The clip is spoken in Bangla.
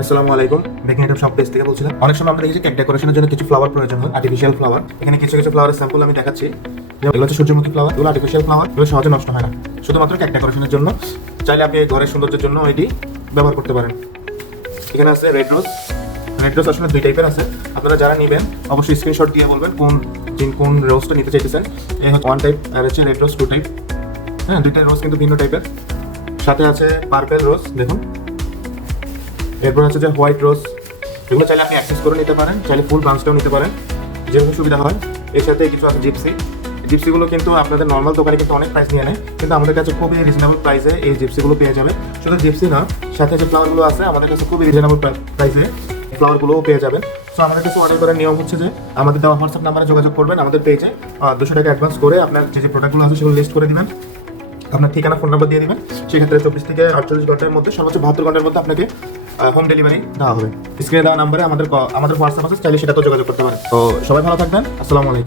আসসালামু আলাইকুম, বেকিং আইটেম শপ পেজ থেকে বলছিলাম। অনেক সময় আমরা দেখি কেক ডেকোরেশনের জন্য কিছু ফ্লাওয়ার প্রয়োজন হয়, আর্টিফিশিয়াল ফ্লাওয়ার। এখানে কিছু কিছু ফ্লাওয়ারের স্যাম্পল আমি দেখাচ্ছি। এগুলো হচ্ছে সূর্যমুখী ফ্লাওয়ার, এগুলো আর্টিফিশিয়াল ফ্লাওয়ার, এগুলো সহজে নষ্ট হয় না, শুধুমাত্র কেক ডেকোরেশনের জন্য। চাইলে আপনি ঘরের সৌন্দর্যের জন্য এটি ব্যবহার করতে পারেন। এখানে আছে রেড রোজ। রেড রোজ আসলে দুই টাইপের আছে, আপনারা যারা নেবেন অবশ্যই স্ক্রিনশট দিয়ে বলবেন কোন রোজটা নিতে চাইতেছেন। এই হচ্ছে ওয়ান টাইপ, আর হচ্ছে রেড রোজ টু টাইপ। হ্যাঁ, দুইটা রোজ কিন্তু ভিন্ন টাইপের। সাথে আছে পার্পেল রোজ, দেখুন। এরপর আছে যে হোয়াইট রোজ, এগুলো চাইলে আপনি অ্যাক্সেস করে নিতে পারেন, চাইলে ফুল ব্রাঞ্চটাও নিতে পারেন, যেরকম সুবিধা হয়। এর সাথে কিছু আছে জিপসি। জিপসিগুলো কিন্তু আপনাদের নর্মাল দোকানে কিন্তু অনেক প্রাইস নিয়ে নেয়, কিন্তু আমাদের কাছে খুবই রিজনেবল প্রাইসে এই জিপসিগুলো পেয়ে যাবে। শুধু জিপসি না, সাথে যে ফ্লাওয়ারগুলো আছে আমাদের কাছে খুবই রিজনেবল প্রাইসে ফ্লাওয়ারগুলোও পেয়ে যাবেন। সো আমাদের কাছে অর্ডার করার নিয়ম হচ্ছে যে আমাদের দেওয়া হোয়াটসঅ্যাপ নাম্বারে যোগাযোগ করবেন, আমাদের পেজে 200 টাকা অ্যাডভান্স করে আপনার যে প্রোডাক্টগুলো আছে সেগুলো লিস্ট করে দিবেন, আপনার ঠিকানা ফোন নাম্বার দিয়ে দিবেন। সেক্ষেত্রে 24 থেকে 48 ঘন্টার মধ্যে, সর্বোচ্চ 72 ঘন্টার মধ্যে আপনাকে হোম ডেলিভারি দেওয়া হবে। স্ক্রিনে দেওয়া নাম্বারে আমাদের হোয়াটসঅ্যাপ আছে, চাইলে সেটাতেও যোগাযোগ করতে পারেন। তো সবাই ভালো থাকবেন, আসসালামু আলাইকুম।